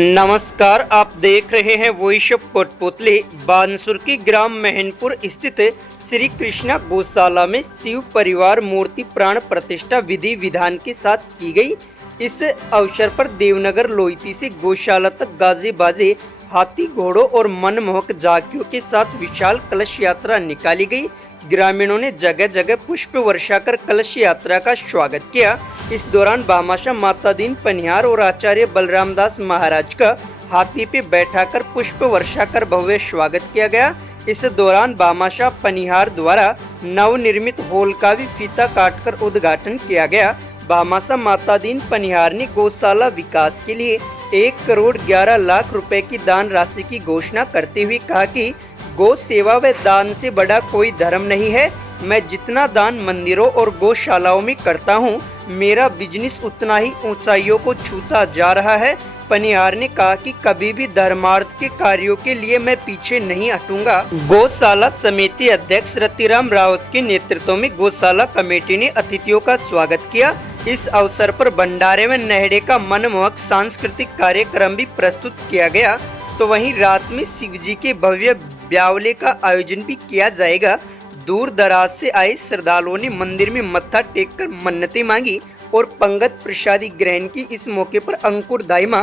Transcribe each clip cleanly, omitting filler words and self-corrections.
नमस्कार, आप देख रहे हैं वॉइस ऑफ कोटपुतली। बानसूर की ग्राम महनपुर स्थित श्री कृष्णा गौशाला में शिव परिवार मूर्ति प्राण प्रतिष्ठा विधि विधान के साथ की गई। इस अवसर पर देवनगर लोईती से गौशाला तक गाजे बाजे, हाथी घोड़ों और मनमोहक झांकियों के साथ विशाल कलश यात्रा निकाली गई। ग्रामीणों ने जगह जगह पुष्प वर्षा कर कलश यात्रा का स्वागत किया। इस दौरान भामाशाह माता दीन पनिहार और आचार्य बलराम दास महाराज का हाथी पे बैठाकर पुष्प वर्षा कर भव्य स्वागत किया गया। इस दौरान भामाशाह पनिहार द्वारा नवनिर्मित हॉल का भी फीता काटकर उद्घाटन किया गया। भामाशाह माता दीन पनिहार ने गौशाला विकास के लिए 1,11,00,000 रुपए की दान राशि की घोषणा करते हुए कहा कि गौ सेवा व दान से बड़ा कोई धर्म नहीं है। मैं जितना दान मंदिरों और गौशालाओं में करता हूं, मेरा बिजनेस उतना ही ऊंचाइयों को छूता जा रहा है। पनिहार ने कहा कि कभी भी धर्मार्थ के कार्यों के लिए मैं पीछे नहीं हटूंगा। गौशाला समिति अध्यक्ष रतिराम रावत के नेतृत्व में गौशाला कमेटी ने अतिथियों का स्वागत किया। इस अवसर पर भंडारे में नेहड़े का मनमोहक सांस्कृतिक कार्यक्रम भी प्रस्तुत किया गया। तो वहीं रात में शिवजी के भव्य ब्यावले का आयोजन भी किया जाएगा। दूर दराज से आए श्रद्धालुओं ने मंदिर में मत्था टेककर मन्नतें मांगी और पंगत प्रसादी ग्रहण की। इस मौके पर अंकुर दाइमा,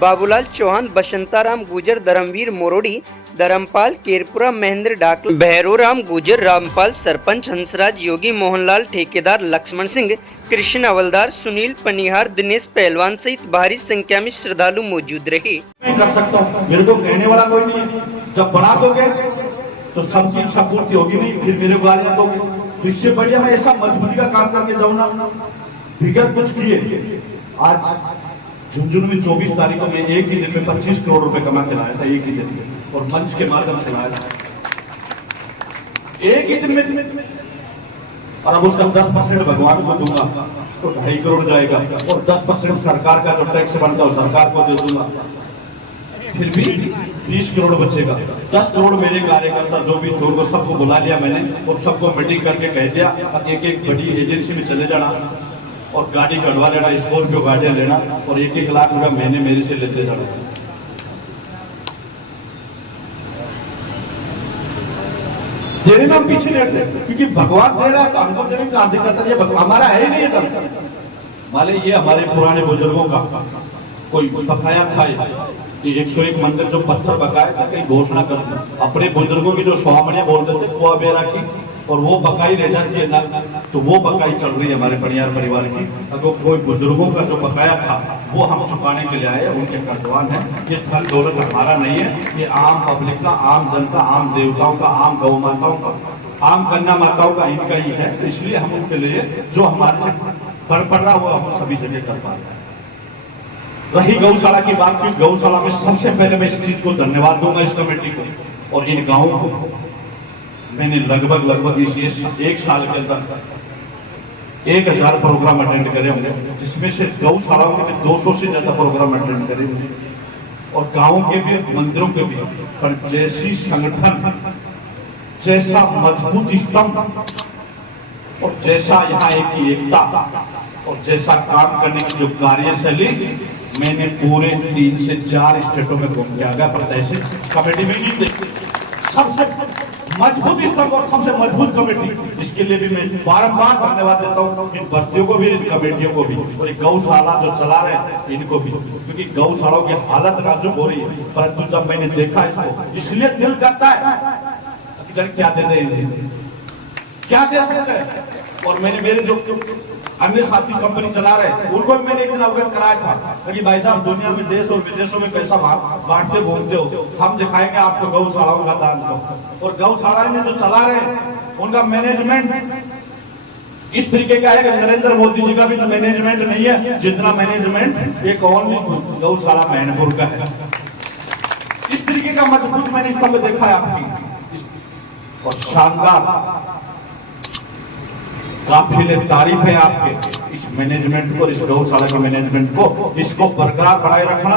बाबूलाल चौहान, बसंताराम गुजर, धर्मवीर मोरोड़ी, धर्मपाल केरपुरा, महेंद्र डाकल, भैरोराम गुजर, रामपाल सरपंच, हंसराज योगी, मोहनलाल ठेकेदार, लक्ष्मण सिंह, कृष्ण अवलदार, सुनील पनिहार, दिनेश पहलवान सहित भारी संख्या में श्रद्धालु मौजूद रहे। मैं कर सकता हूँ, मेरे को कहने वाला कोई नहीं है। जब बना दोगे तो सबकी इच्छा पूर्ति होगी नहीं, फिर मेरे को गालियां दोगे। तो इससे बढ़िया मैं ऐसा मजबूती का काम करके जाऊँ ना। विगत कुछ किए, आज झुंझुनू में 24 तारीख को मैं एक ही दिन में 25 करोड़ रुपए कमा के लाया था, एक ही दिन में, और मंच के माध्यम से लाया था एक ही दिन में। और अब उसका 10% भगवान को दूंगा तो 2.5 करोड़ जाएगा, और 10% सरकार का जो टैक्स बनता है सरकार को दे दूंगा, फिर भी 20 करोड़ बचेगा। 10 करोड़ मेरे कार्यकर्ता जो भी थे उनको सबको बुला लिया मैंने, और सबको मीटिंग करके कह दिया एक बड़ी एजेंसी में चले जाना और गाड़ी कटवा लेना, स्कॉर्पियो गाड़ियां लेना, और 1-1 लाख रुपया महीने मेरे से लेते जाना। देने में हम पीछे नहीं हटते, क्योंकि भगवान दे रहा है तो हमको देने का अधिकार है। हमारा है ही नहीं है। मान लीजिए ये हमारे पुराने बुजुर्गों का कोई बकाया था, 101 मंदिर जो पत्थर बकाया था, कहीं घोषणा करते अपने बुजुर्गों की जो स्वामणियां बोल देते कुआ बेरा की, और वो बकाई रह जाती है ना, तो वो बकाई चल रही है हमारे पनिहार परिवार की। अगर कोई बुजुर्गों का जो बकाया था वो हम चुकाने के लिए आए, उनके कर्तवान है। ये धन दौलत हमारा नहीं है, ये आम पब्लिक का, आम जनता, आम देवताओं का, आम गौ माताओं का, आम कन्या माताओं का, इनका ही है। इसलिए हम उनके लिए जो हमारे पड़ रहा वो हम सभी जगह कर पा रहे हैं। रही गौशाला की बात की, गौशाला में सबसे पहले मैं इस चीज को धन्यवाद दूंगा, इस कमेटी को और इन गांवों को। मैंने लगभग इस 1 साल के अंदर 1000 प्रोग्राम अटेंड करे होंगे, जिसमें से गौशालाओं के 200 से ज्यादा प्रोग्राम अटेंड करे होंगे, और गांवों के भी, मंदिरों के भी। पर जैसी संगठन, जैसा मजबूत स्तंभ, और जैसा यहाँ एकता, और जैसा काम करने की जो कार्यशैली, मैंने पूरे 3 से 4 स्टेटों में घूम के आ गया, पर ऐसे कमेटी में नहीं देखी। सबसे मजबूत स्तंभ और सबसे मजबूत कमेटी, इसके लिए भी मैं बारंबार धन्यवाद देता हूँ इन बस्तियों को भी, इन कमेटियों को भी, और गौशाला जो चला रहे हैं इनको भी, क्योंकि गौशालाओं की हालत नाजुक हो रही है। परंतु जब मैंने देखा इसको, इसलिए दिल करता है क्या दे दें, क्या दे सकते हैं। और मैंने मेरे जो अन्य साथी कंपनी चला रहे उनको भी मैंने एक दिन अवगत कराया था कि भाई साहब, दुनिया में देश और विदेशों में पैसा बांटते घूमते हो, हम दिखाएंगे आपको गौशालाओं का दान दो। और गौशाला में जो चला रहे उनका मैनेजमेंट इस तरीके का है कि नरेंद्र मोदी जी का भी तो मैनेजमेंट नहीं है जितना मैनेजमेंट एक ओनली गौशाला महनपुर का है। इस तरीके का मजबूत मैंने स्तंभ देखा है आपकी, और शानदार काफिले तारीफ है आपके इस मैनेजमेंट को, इस गौशाला के मैनेजमेंट को। इसको बरकरार बनाए रखना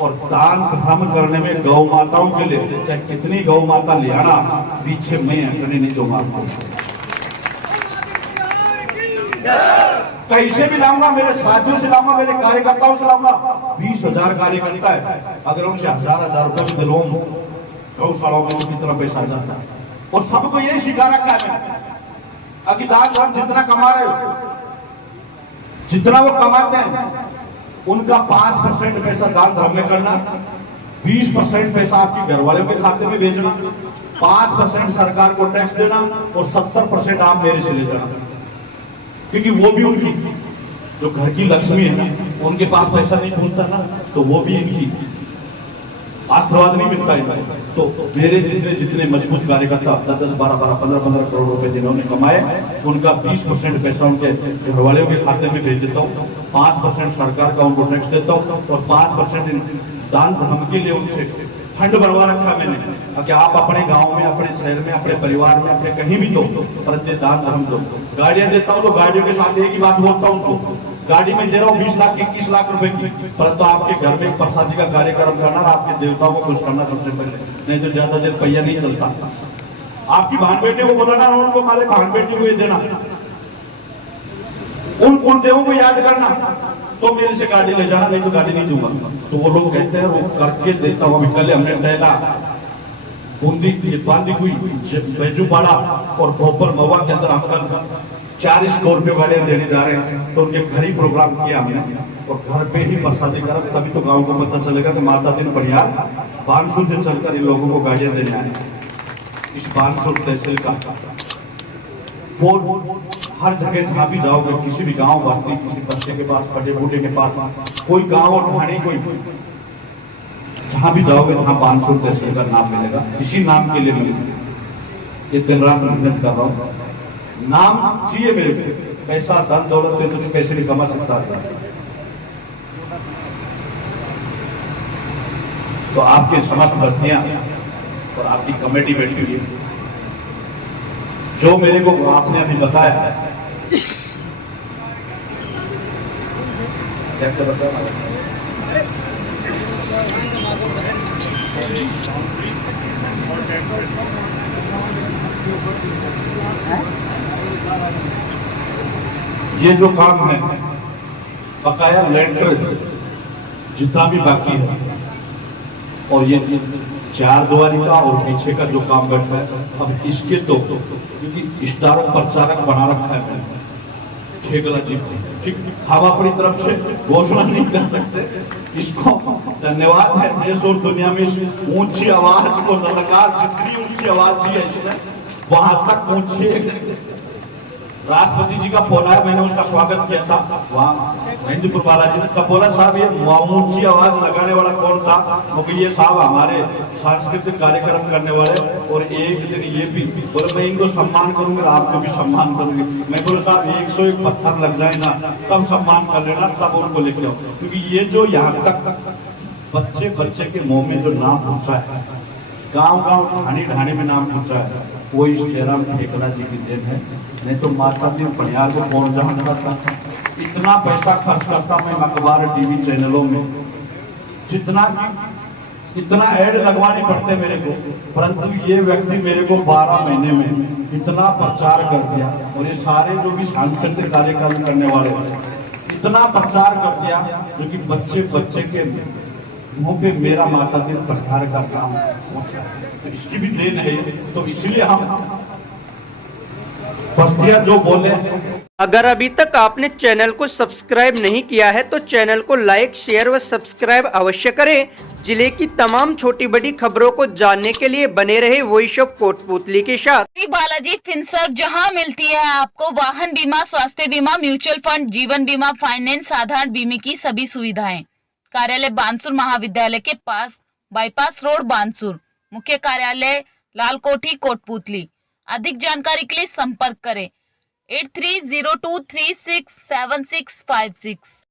और दान धर्म करने में गौ माताओं के लिए, चाहे कितनी गौ माता ले आना, पीछे मैं हटने नहीं दूंगा। कैसे भी लाऊंगा, मेरे साथियों से लाऊंगा, मेरे कार्यकर्ताओं से लाऊंगा, 20,000 कार्यकर्ता है, अगर उनसे 1,000 रुपए भी दिलवाऊं गौशालाओं में कितना पैसा आ जाता है। और सबको यही सिखा रखा है कि दान धर्म जितना कमा रहे हो, जितना वो कमाते हैं उनका 5% पैसा दान धर्म में करना, 20% पैसा आपके घर वालों के खाते में भेजना, 5% सरकार को टैक्स देना और 70% आप मेरे से ले जाना, क्योंकि वो भी उनकी जो घर की लक्ष्मी है ना, उनके पास पैसा नहीं पहुंचता ना, तो वो भी इनकी आशीर्वाद नहीं मिलता है। तो मेरे जितने मजबूत कार्यकर्ता 10, 12, 15 करोड़ रुपए जिन्होंने कमाए, उनका 20% पैसा उनके घर वालों के खाते में भेज देता हूँ, 5% सरकार का उनको टैक्स देता हूँ और 5% दान धर्म के लिए उनसे फंड बनवा रखा मैंने कि आप अपने गांव में, अपने शहर में, अपने परिवार में, अपने कहीं भी दो, परंतु दान धर्म दो। गाड़ियां देता हूँ तो गाड़ियों के साथ एक ही बात बोलता हूँ उनको, गाड़ी में दे रहा हूँ 20 लाख 21 लाख रुपए की, परंतु आपके घर में प्रसादी का कार्यक्रम करना, आपके देवताओं को खुश करना सबसे पहले, नहीं तो ज्यादा देर पहिया नहीं चलता। आपकी बहन बेटे को बोलाना, उनको हमारे बहन बेटी को ये देना, उन देवों को याद करना, तो मेरे से गाड़ी ले जाना, नहीं तो गाड़ी नहीं दूंगा। तो वो लोग कहते हैं वो करके देता हूँ। अभी कल हमने टहला बूंदी बांदी हुई बैजूपाड़ा और भोपाल महुआ के अंदर हम 4 स्कॉर्पियो गाड़ियां देने जा रहे हैं, तो उनके घर ही प्रोग्राम किया हमने और घर पे ही प्रसादी करा, तभी तो गांव को पता चलेगा कि माता दिन बढ़िया बानसूर से चलकर इन लोगों को गाड़ियां देने आए। इस बानसूर तहसील का वो हर जगह जहां भी जाओगे, किसी भी गांव बस्ती, किसी बच्चे के पास, बड़े बूढ़े के पास, कोई गांव और ढाणी, कोई जहां भी जाओगे वहां बानसूर तहसील का नाम मिलेगा। इसी नाम के लिए मैं ये दिन रात मेहनत कर रहा हूँ। नाम चाहिए मेरे को, पैसा धन दौलत पे कुछ पैसे नहीं कमा सकता था। तो आपके समस्त बस्तियां और आपकी कमेटी बैठी हुई, जो मेरे को आपने अभी बताया, क्या बताया, ये जो काम है बकाया लेंटर जितना भी बाकी है, और ये 4 दुआरी का और पीछे का जो काम बैठा है, अब इसके तो क्योंकि स्टारों प्रचारक बना रखा है मैंने ठेकेदार जी, ठीक, हम अपनी तरफ से घोषणा नहीं कर सकते। इसको धन्यवाद है देश और दुनिया में ऊंची आवाज को ललकार, जितनी ऊंची आवाज दी है इसने वहां तक पहुंचे। राष्ट्रपति जी का फोन आया, मैंने उसका स्वागत किया था वहाँ हिंदुपुर बालाजी ने, तब बोला साहब ये ऊंची आवाज लगाने वाला कौन था? वो ये साहब हमारे सांस्कृतिक कार्यक्रम करने वाले, और एक दिन ये भी बोले मैं इनको सम्मान करूंगा, आपको भी सम्मान करूंगी। मैं बोला साहब 101 पत्थर लग जाए ना तब सम्मान कर लेना, तब उनको लेके आओ, क्योंकि ये जो यहाँ तक बच्चे के मुंह में जो नाम पहुंचा है, गाँव ढाणी में नाम पहुंचा है, वो इस जयराम ठेकेदार जी की देन है। नहीं तो माता दिन पनियार को कौन जानता था? इतना पैसा खर्च करता मैं अखबार टीवी चैनलों में, जितना इतना ऐड लगवाने पड़ते मेरे को, परंतु ये व्यक्ति मेरे को 12 महीने में इतना प्रचार कर दिया, और ये सारे जो भी सांस्कृतिक कार्यक्रम करने वाले इतना प्रचार कर दिया, जो कि बच्चे के मुंह पे मेरा माता दिन प्रचार का काम पहुंचा, तो इसकी भी देन है। तो इसलिए हम बस्तियां जो बोले। अगर अभी तक आपने चैनल को सब्सक्राइब नहीं किया है तो चैनल को लाइक, शेयर व सब्सक्राइब अवश्य करें। जिले की तमाम छोटी बड़ी खबरों को जानने के लिए बने रहे वॉइस ऑफ कोटपुतली के साथ। श्री बालाजी फिनसर्व, जहां मिलती है आपको वाहन बीमा, स्वास्थ्य बीमा, म्यूचुअल फंड, जीवन बीमा, फाइनेंस, साधारण बीमे की सभी सुविधाएं। कार्यालय बानसूर महाविद्यालय के पास, बाईपास रोड बानसूर। मुख्य कार्यालय लाल कोठी कोटपुतली। अधिक जानकारी के लिए संपर्क करें 8302367656।